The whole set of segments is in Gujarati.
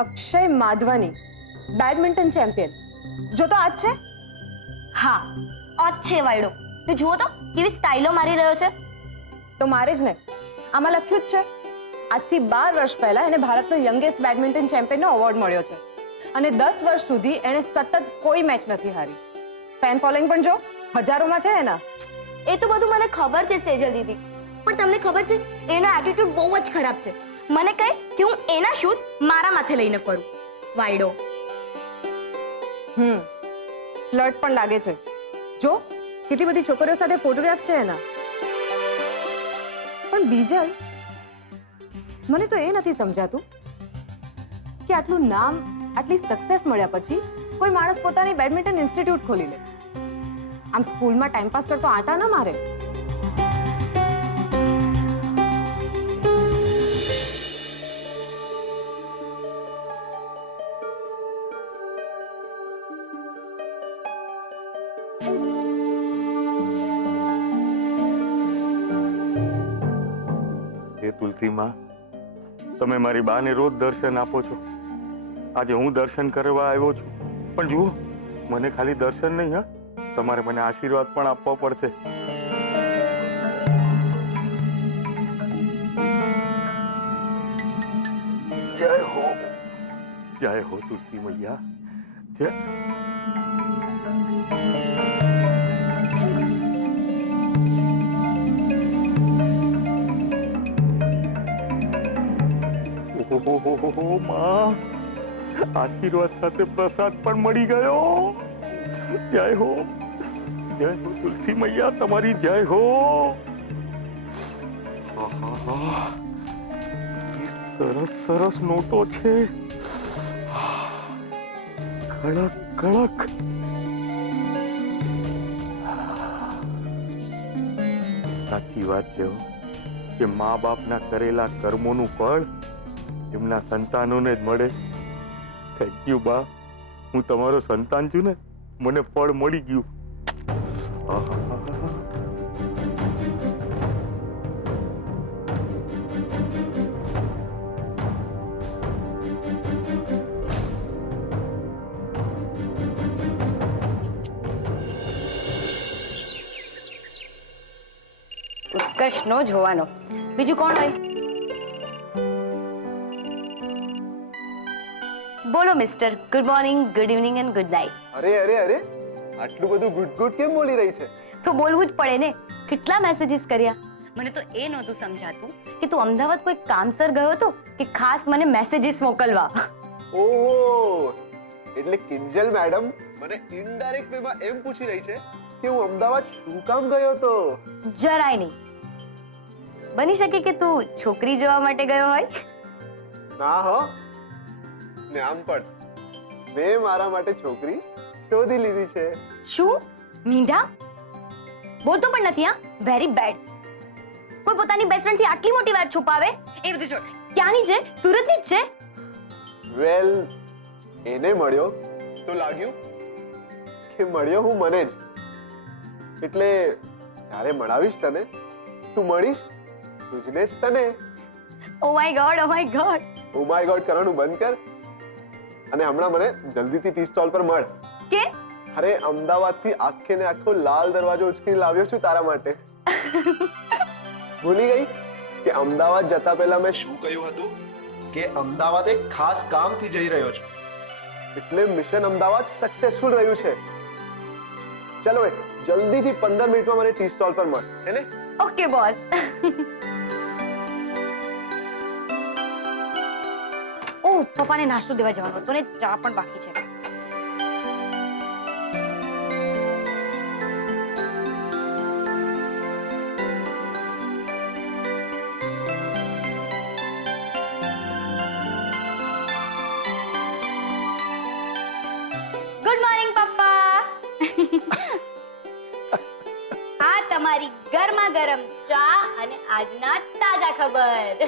Akshay માધવાની, badminton champion. જો તો આજ છે. હા, આ છે વાયડો. ને જુઓ તો કેવી સ્ટાઇલો મારી રહ્યો છે. તો મારે જ ને, આમાં લખ્યું જ છે. આજથી 12 વર્ષ પહેલા એને ભારતનો યંગેસ્ટ બેડમિન્ટન ચેમ્પિયનનો એવોર્ડ મળ્યો છે અને 10 વર્ષ સુધી એણે સતત કોઈ મેચ નથી હારી. ફેન ફોલોઈંગ પણ જો હજારોમાં છે એના. એ તો બધું મને ખબર છે સેજલ દીદી, પણ તમને ખબર છે એનો એટીટ્યુડ બહુ જ ખરાબ છે. મને કહે કે હું એના શૂઝ મારા માથે લઈને ફરું. વાયડો. ફ્લર્ટ પણ લાગે છે. જો કેટલી બધી છોકરીઓ સાથે ફોટોગ્રાફ્સ છે એના. પણ બીજલ, મને તો એ નથી સમજાતું કે આટલું નામ, આટલી સક્સેસ મળ્યા પછી કોઈ માણસ પોતાની બેડમિન્ટન ઇન્સ્ટિટ્યૂટ ખોલી લે. આમ સ્કૂલમાં ટાઈમ પાસ કરતો આટા ન મારે. હે તુલસી માં, તમે મારી બાને રોજ દર્શન આપો છો. આજે હું દર્શન કરવા આવ્યો છું, પણ જુઓ મને ખાલી દર્શન નહીં, હા, તમારે મને આશીર્વાદ પણ આપવા પડશે. જય હો તુલસી મૈયા, જય. ઓહો માં, આશીર્વાદ સાથે પ્રસાદ પણ મળી ગયો. જય હો તુલસી મૈયા, તમારી જય હો. સરસ સરસ નોટો છે, કડક કડક. સાચી વાત છે કે મા બાપના કરેલા કર્મોનું ફળ એમના સંતાનોને જ મળે. થેન્ક યુ બા, હું તમારો સંતાન છું ને, મને ફળ મળી ગયું. ઉત્કર્ષનો જોવાનો બીજું કોણ હોય? બોલો mister. Good morning, good evening and good night. અરે અરે અરે, આટલું બધું ગુડ ગુડ કેમ બોલી રહી છે? તો બોલવું જ પડે ને. કેટલા મેસેજીસ કર્યા. મને તો એ નહોતું સમજાતું કે તું અમદાવાદ કોઈ કામસર ગયો હતો કે ખાસ મને મેસેજીસ મોકલવા. ઓહો, એટલે કિંજલ મેડમ મને ઇનડાયરેક્ટ વેમાં એમ પૂછી રહી છે કે હું અમદાવાદ શું કામ ગયો હતો? જરાય નહીં. બની શકે કે તું છોકરી જોવા માટે ગયો હોય. ના હો, ને આમ પણ મેં મારા માટે છોકરી શોધી લીધી છે. શું? મીંઢા બોલતો પણ નથી. હા, વેરી બેડ. કોઈ પોતાની બેસ્ટ ફ્રેન્ડ થી આટલી મોટી વાત છુપાવે? એ બધું છોડ. ક્યાંની છે? સુરતની જ છે. વેલ, એને મળ્યો તો લાગ્યું કે મળ્યો હું મને જ. એટલે જ્યારે મળાવીશ તને, તું મળીશ તુજને જ તને. Oh my God, oh my God. Oh my God કરવાનું બંધ કર અને હમણાં મને જલ્દીથી ટી સ્ટોલ પર મળ. કે? અરે અમદાવાદથી આખે ને આખો લાલ દરવાજો ઉચકીને લાવ્યો છું તારા માટે. ભૂલી ગઈ કે અમદાવાદ જતા પહેલા મેં શું કહ્યું હતું કે અમદાવાદ એક ખાસ કામથી જઈ રહ્યો છું, એટલે મિશન અમદાવાદ સક્સેસફુલ રહ્યું છે. ચલો જલ્દીથી 15 મિનિટમાં મને ટી સ્ટોલ પર મળ, હે ને? Okay boss. ઓ, પપ્પાને નાસ્તો દેવા જવાનો હતો ને ચા પણ બાકી છે. ગુડ મોર્નિંગ પપ્પા. આ તમારી ગરમા ગરમ ચા અને આજના તાજા ખબર.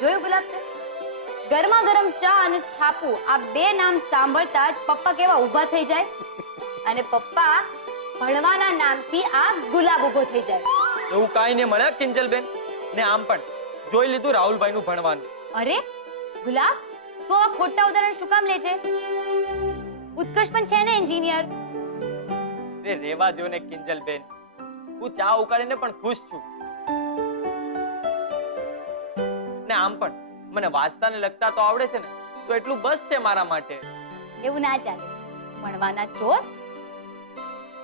જોયું ગુલાબ? ગરમા ગરમ ચા અને છાપુ, આ બે નામ સાંભળતા જ પપ્પા કેવા ઊભા થઈ જાય, અને પપ્પા ભણવાના નામથી આ ગુલાબ ઊભો થઈ જાય. એવું કાઈ નહીં મળે કિંજલબેન. ને આમ પણ જોઈ લીધું રાહુલભાઈનું ભણવાનું. અરે ગુલાબ, તું આ ખોટા ઉદાહરણ શું કામ લે છે? ઉત્કર્ષ પણ છે ને એન્જિનિયર. રે રેવા દ્યો ને કિંજલબેન, હું ચા ઉકાળીને પણ ખુશ છું. ને આમ પણ મને વાંચતા ને લખતા તો આવડે છે ને, તો એટલું બસ છે મારા માટે. એવું ના ચાલે. ભણવાના ચોર.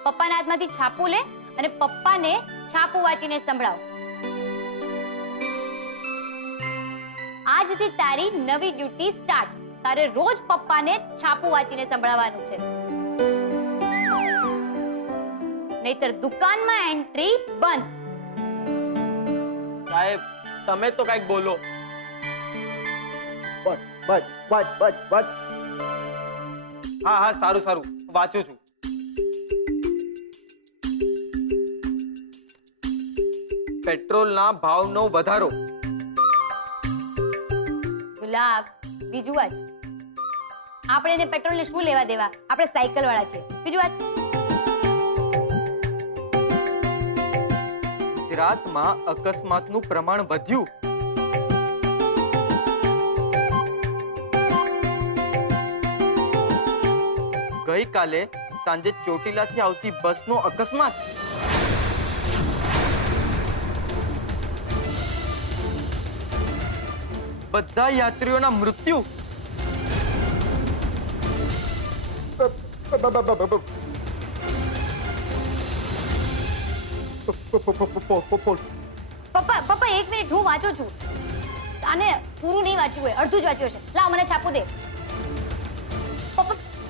પપ્પાના હાથમાંથી છાપું લે અને પપ્પાને છાપું વાંચીને સંભળાવ. આજથી તારી નવી ડ્યુટી સ્ટાર્ટ. તારે રોજ પપ્પાને છાપું વાંચીને સંભળાવવાનું છે, નહીતર દુકાનમાં એન્ટ્રી બંધ. સાહેબ તમે તો કઈક બોલો. બસ. હા હા સારું સારું વાંચું છું. પેટ્રોલના ભાવનો વધારો. ગુલાબ, બીજું વાંચ. આપણે એને પેટ્રોલને શું લેવા દેવા? આપણે સાયકલ વાળા છે. બીજું વાંચ. ગુજરાતમાં અકસ્માતનું પ્રમાણ વધ્યું. ગઈકાલે સાંજે ચોટીલાથી આવતી બસનો અકસ્માત. બધા યાત્રીઓના મૃત્યુ. પપ્પા એક મિનિટ, હું વાંચું છું. આને પૂરું નહીં વાંચ્યું હોય, અડધું જ વાંચ્યું હશે. લાવ મને છાપું દે.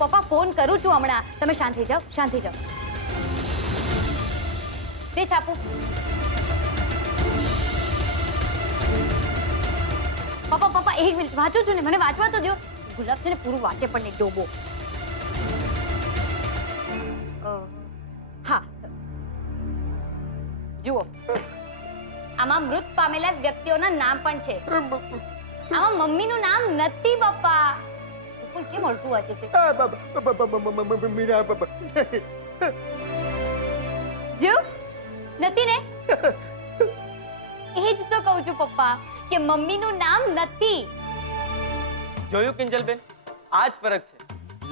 પપ્પા ફોન કરું છું હમણાં. તમે શાંત થઈ જાઓ, શાંત થઈ જાઓ. દે છાપું. પપ્પા એક મિનિટ, વાંચું છું ને, મને વાંચવા તો દો. ગુલાબ છે ને પૂરું વાંચે પણ નહીં, ડોબો. હા જુઓ, આમાં મૃત પામેલા વ્યક્તિઓના નામ પણ છે. આમાં મમ્મીનું નામ નથી પપ્પા. તું કેમ અડધું વાંચે છે? જો નથી ને, એ જ તો કહું છું પપ્પા કે મમ્મીનું નામ નથી. જોયું કિંજલબેન, આ જ ફરક છે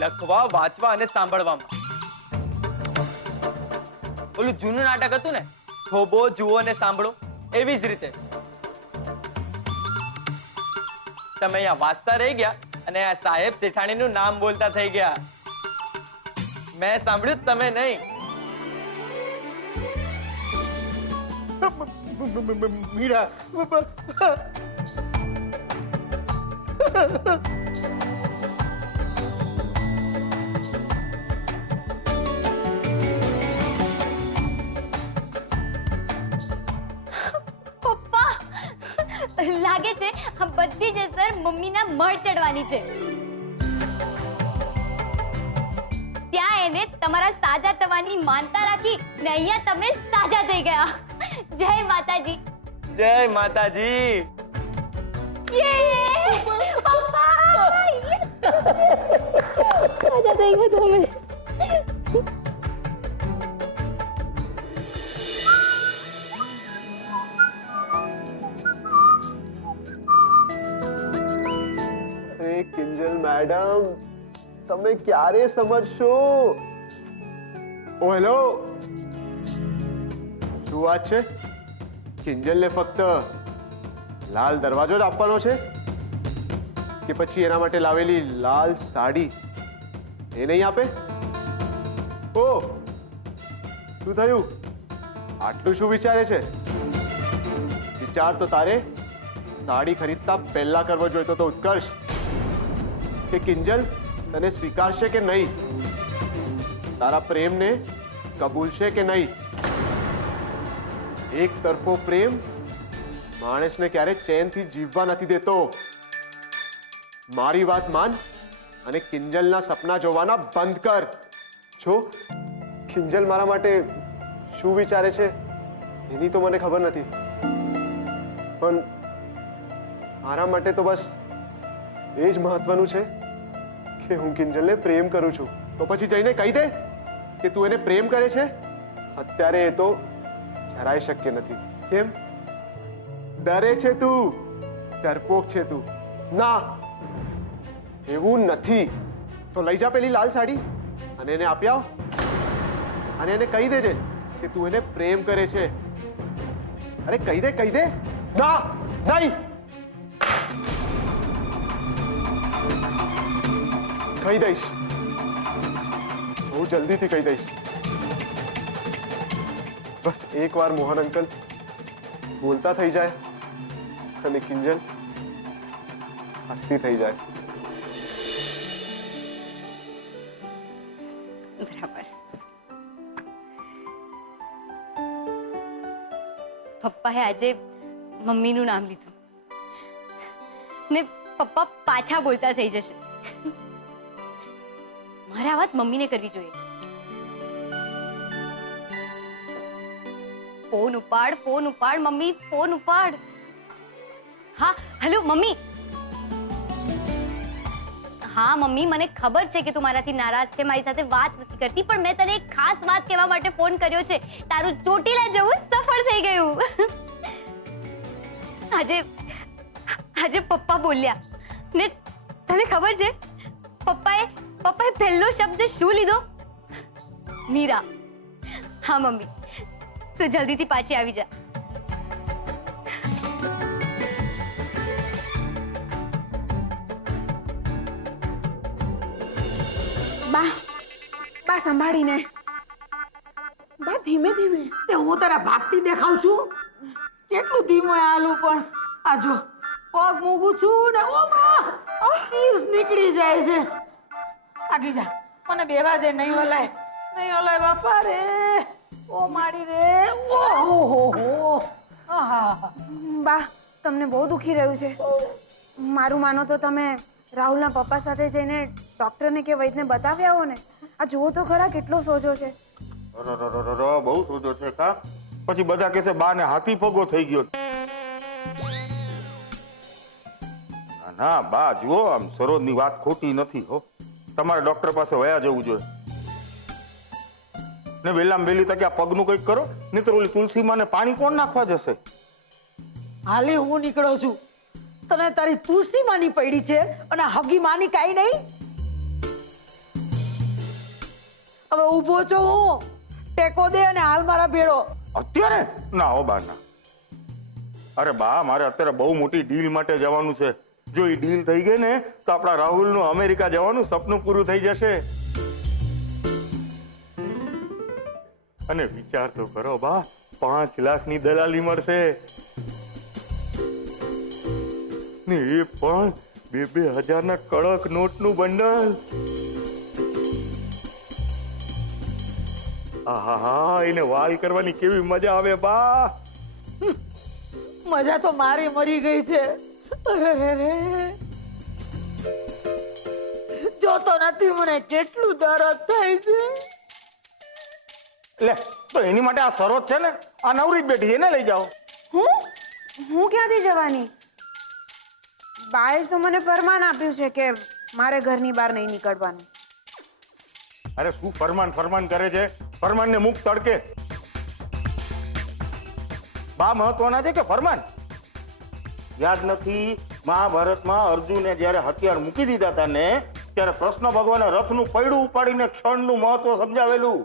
લખવા, વાંચવા અને સાંભળવામાં. ઓલું જૂનું નાટક હતું ને, થોભો જુઓ ને સાંભળો, એવી જ રીતે તમે અહીંયા વાંચતા રહી ગયા અને આ સાહેબ શેઠાણીનું નામ બોલતા થઈ ગયા. મેં સાંભળ્યું, તમે નહીં. મીરા પપ્પા લાગે છે આ બધી જ અસર મમ્મીના મળ ચડવાની છે. ત્યાં એને તમારા સાજા થવાની માનતા રાખી ને અહીંયા તમે સાજા થઈ ગયા. જય માતાજી. જય માતાજી. યે પપ્પા, સાજા થઈ ગયા તમે. કિંજલ મેડમ, તમે ક્યારે સમજશો? ઓ હેલો, શું વાત છે? કિંજલને ફક્ત લાલ દરવાજો જ આપવાનો છે કે પછી એના માટે લાવેલી લાલ સાડી એ નહીં આપે? ઓ શું થયું? આટલું શું વિચારે છે? વિચાર તો તારે સાડી ખરીદતા પહેલા કરવો જોઈતો તો ઉત્કર્ષ, કે કિંજલ તને સ્વીકારશે કે નહીં, તારા પ્રેમને કબૂલશે કે નહીં. એક તરફો પ્રેમ માણસને ક્યારે ચેનથી જીવવા નથી દેતો. મારી વાત માન અને કિંજલના સપના જોવાના બંધ કર. જો કિંજલ મારા માટે શું વિચારે છે એની તો મને ખબર નથી, પણ મારા માટે તો બસ એ જ મહત્વનું છે કે હું કિંજલને પ્રેમ કરું છું. તો પછી જઈને કહી દે કે તું એને પ્રેમ કરે છે. અત્યારે એ તો જરાય શક્ય નથી. કેમ? ડરે છે તું, ડરપોક છે તું. ના, એવું નથી. તો લઈ જા પેલી લાલ સાડી અને એને આપી આવ અને એને કહી દેજે કે તું એને પ્રેમ કરે છે. અરે કહી દે, કહી દે. ના, નહીં. કહી દઈશ, બહુ જલ્દીથી કહી દઈશ. બસ એકવાર મોહન અંકલ બોલતા થઈ જાય અને કિંજલ હસતી થઈ જાય. બરાબર. પપ્પાએ આજે મમ્મીનું નામ લીધું ને પપ્પા પાછા બોલતા થઈ જશે. મારે આ વાત મમ્મીને કરવી જોઈએ. ફોન ઉપાડ, ફોન ઉપાડ મમ્મી, ફોન ઉપાડ. હા, હેલો મમ્મી. હા મમ્મી, મને ખબર છે કે તું મારાથી નારાજ છે, મારી સાથે વાત નથી કરતી, પણ મેં તને એક ખાસ વાત કહેવા માટે ફોન કર્યો છે. તારું ચોટીલા જવું સફળ થઈ ગયું. આજે પપ્પા બોલ્યા ને તને ખબર છે પપ્પાએ પહેલો શબ્દ શું લીધો? મીરા. હા મમ્મી, તું જલ્દીથી પાછી આવી જા. બા સંભાળીને. બા ધીમે ધીમે. તે હું તારા ભાગતી દેખાવ છું? કેટલું ધીમું હાલું પણ આ જો પગ મૂકું છું ને ચીઝ નીકળી જાય છે. આગી જા, મને બેવા દે. નહીં હલાય, નહીં હલાય બાપા રે. ઓ માડી રે. ઓહો હો. આહા. બા તમને બહુ દુખી રહ્યું છે. મારું માનો તો તમે રાહુલના પપ્પા સાથે જઈને ડોક્ટરને કે વૈદ્યને બતાવી આવો ને. આ જુઓ તો ખરા કેટલો સોજો છે. બહુ સોજો છે કા. પછી બધા કહે છે બા ને હાથી પગો થઈ ગયો. ના બા જુઓ, આમ સરોજની વાત ખોટી નથી હો. તમારે ડોક્ટર પાસે વયા જવું જોઈએ ને વહેલામાં વહેલી તકે આ પગનું કંઈક કરો, નહીંતર ઓલી તુલસીમાં ને પાણી કોણ નાખવા જશે? હાલી હું નીકળો છું. તને તારી તુલસી માની પડી છે અને હગી માની કાઈ નહીં. હવે ઊભો છો હું, ટેકો દે અને હાલ મારા ભેળો. અત્યારે ના હો બા ના. અરે બા મારે અત્યારે બહુ મોટી ડીલ માટે જવાનું છે. જો એ ડીલ થઈ ગઈ ને તો આપણા રાહુલનું અમેરિકા જવાનું સપનું પૂરું થઈ જશે. અને વિચાર તો કરો બા, 5 લાખની દલાલી મળશે ને એ પણ 2,000 કડક નોટનું બંડલ. આહા, એને વાલ કરવાની કેવી મજા આવે બા. મજા તો મારી મરી ગઈ છે. અરે રે, જોતો નથી મને કેટલું દર્દ થાય છે. લે તો એની માટે આ સરોજ છે ને, આ નવરી જ બેઠી છે, એને લઈ જાઓ. હું ક્યાંથી જવાની? બાએ જ તો મને ફરમાન આપ્યું છે કે મારે ઘરની બહાર નહીં નીકળવાનું. અરે શું ફરમાન કરે છે? ફરમાનને મુક તડકે. બા મહત્વના છે કે ફરમાન? યાદ નથી મહાભારતમાં અર્જુને જ્યારે હથિયાર મૂકી દીધા હતા ને ત્યારે કૃષ્ણ ભગવાને રથનું પૈડું ઉપાડીને ક્ષણનું મહત્વ સમજાવેલું.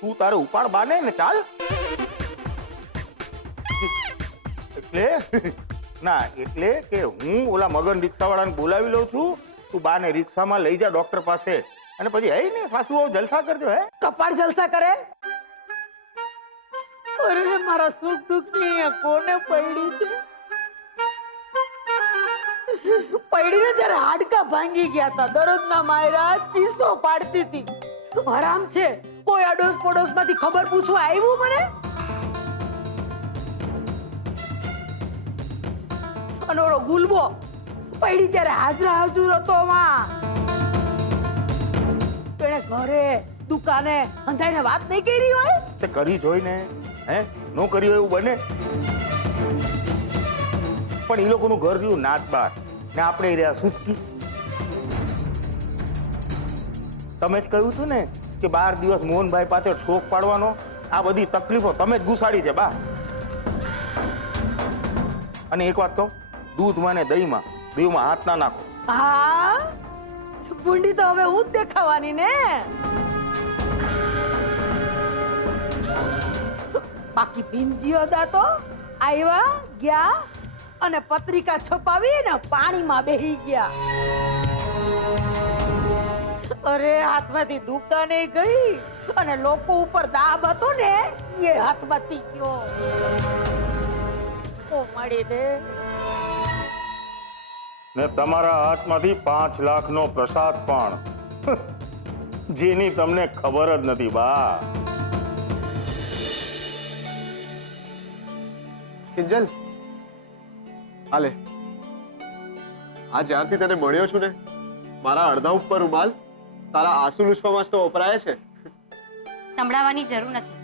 તું તારે ઉપાડ બાને ને ચાલ. એટલે ના એટલે કે હું ઓલા મગન રિક્ષાવાળાને બોલાવી લઉં છું, તું બાને રિક્ષામાં લઈ જા ડોક્ટર પાસે અને પછી હે ને સાસુ જલસા કરજો. હે કપાળ જલસા કરે. અરે મારા સુખ દુઃખ ની કોને પડી છે? પડીને ત્યારે હાડકા ભાંગી ગયા હતા. દરરોજના માયરા ચીસો પાડતી હતી. આરામ છે, કોઈ અડોસ પડોશ માંથી ખબર પૂછવા આવ્યું મને? અને ઓલો ગુલબો પડી ત્યારે હાજરા હાજર હતો. તેને ઘરે દુકાને અંધાઈને વાત નહીં કરી હોય? તે કરી જોઈને હે નો કરી હોય એવું બને? પણ એ લોકોનું ઘર રહ્યું નાત બાર ને આપણે રહ્યા સુટકી. તમે જ કહ્યું હતું ને કે 12 દિવસ મોહનભાઈ પાસે ઠોક પાડવાનો. આ બધી તકલીફો તમે જ ઘુસાડી છે બા. અને એક વાત કહું, દૂધમાં ને દહીંમાં બેવમાં હાથ ના નાખો. હા ભૂંડી તો હવે હું જ દેખાવાની ને. બાકી ભીમજીઓ હતા તો આવ્યા ગયા અને પત્રિકા છપાવીને પાણીમાં બેહી ગયા. અરે હાથમાંથી દુકાને ગઈ અને લોકો ઉપર દાબ હતો ને એ હાથમાંથી ગયો. ઓ મળી ને ને તમારા હાથમાંથી 5 લાખનો પ્રસાદ પણ, જેની તમને ખબર જ નથી બા. કિંજલ હાલે, આ જ્યારથી તને મળ્યો છું ને, મારા અડધા ઉપર રૂમાલ તારા આંસુ લૂછવામાં જ તો વપરાય છે. સંભળાવવાની જરૂર નથી.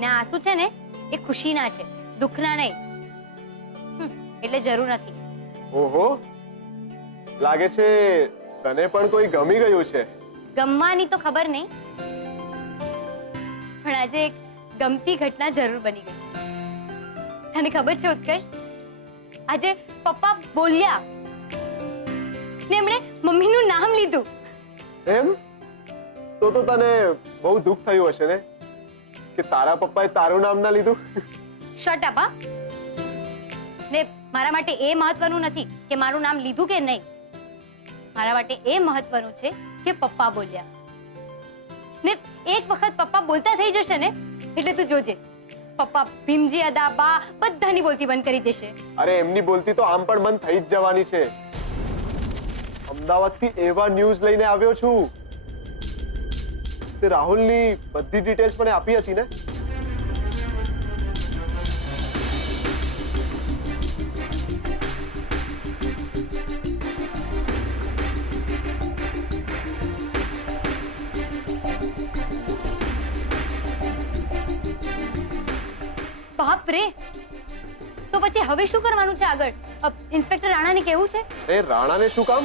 ને આંસુ છે ને એ ખુશીના છે, દુઃખના નહીં. એટલે જરૂર નથી. ઓહો, લાગે છે તને પણ કોઈ ગમી ગયું છે. ગમવાની તો ખબર નહીં, પણ આજે એક ગમતી ઘટના જરૂર બની ગઈ. તને ખબર છે ઉત્કર્ષ, આજે પપ્પા બોલ્યા ને એમણે મમ્મીનું નામ લીધું. એમ તો તને બહુ દુઃખ થયું હશે ને કે તારા પપ્પાએ તારું નામ ના લીધું. Shut up. હા, ને મારા માટે એ મહત્વનું નથી કે મારું નામ લીધું કે નહીં. મારા માટે એ મહત્વનું છે કે પપ્પા બોલ્યા. ને એક વખત પપ્પા બોલતા થઈ જશે ને એટલે તું જોજે, પપ્પા ભીમજી, અદા, બા બધાની બોલતી બંધ કરી દેશે. અરે એમની બોલતી તો આમ પણ બંધ થઈ જ જવાની છે. અમદાવાદથી એવા ન્યૂઝ લઈને આવ્યો છું. તે રાહુલની બધી ડિટેલ્સ મને આપી હતી ને. બાપ રે, તો પછી હવે શું કરવાનું છે આગળ? ઇન્સ્પેક્ટર રાણાને કેવું છે? એ રાણાને શું કામ?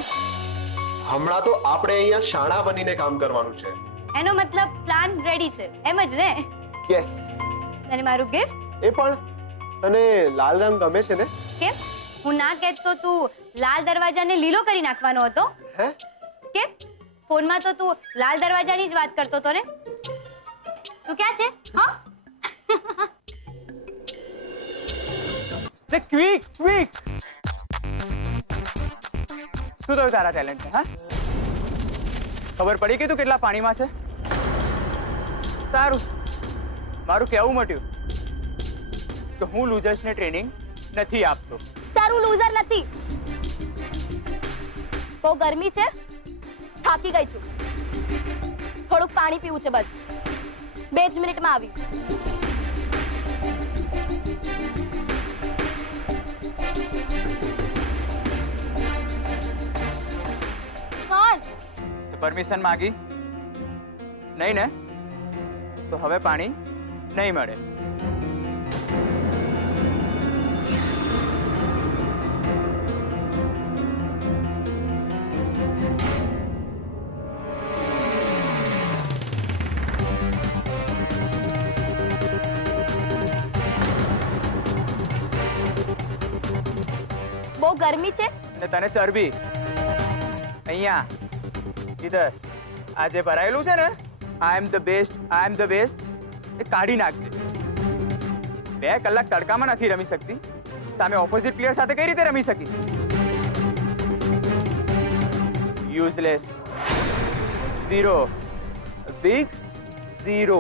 હમણાં તો આપણે અહીંયા શાણા બનીને કામ કરવાનું છે. એનો મતલબ પ્લાન રેડી છે એમ જ ને? યસ. અને મારું ગિફ્ટ? એ પણ તને લાલ રંગ ગમે છે ને? કેમ હું ના કહેત તો તું લાલ દરવાજાને લીલો કરી નાખવાનો હતો? હે? કેમ ફોનમાં તો તું લાલ દરવાજાની જ વાત કરતો હતો ને? તું ક્યાં છે? હા, સે ક્વિક ક્વિક. શું થયું તારા ટેલેન્ટ છે? હા, ખબર પડી કે તું કેટલા પાણીમાં છે? સારું, મારું કહેવું મટ્યું કે હું લૂઝર્સને ટ્રેનિંગ નથી આપતો. તારું લૂઝર નથી. બહુ ગરમી છે, થાકી ગઈ છું. થોડુંક પાણી પીવું છે, બસ 2 જ મિનિટમાં આવી. પરમિશન માંગી નહીં ને, તો હવે પાણી નહીં મળે. બહુ ગરમી છે ને તને ચરબી અહીંયા ઇધર આ જે ભરાયેલું છે ને, I am the best, I am the best, એ કાઢી નાખજે. 2 કલાક તડકામાં નથી રમી શકતી, સામે ઓપોઝિટ પ્લેયર સાથે કઈ રીતે રમી શકીશ? યુઝલેસ. 0, બિગ 0.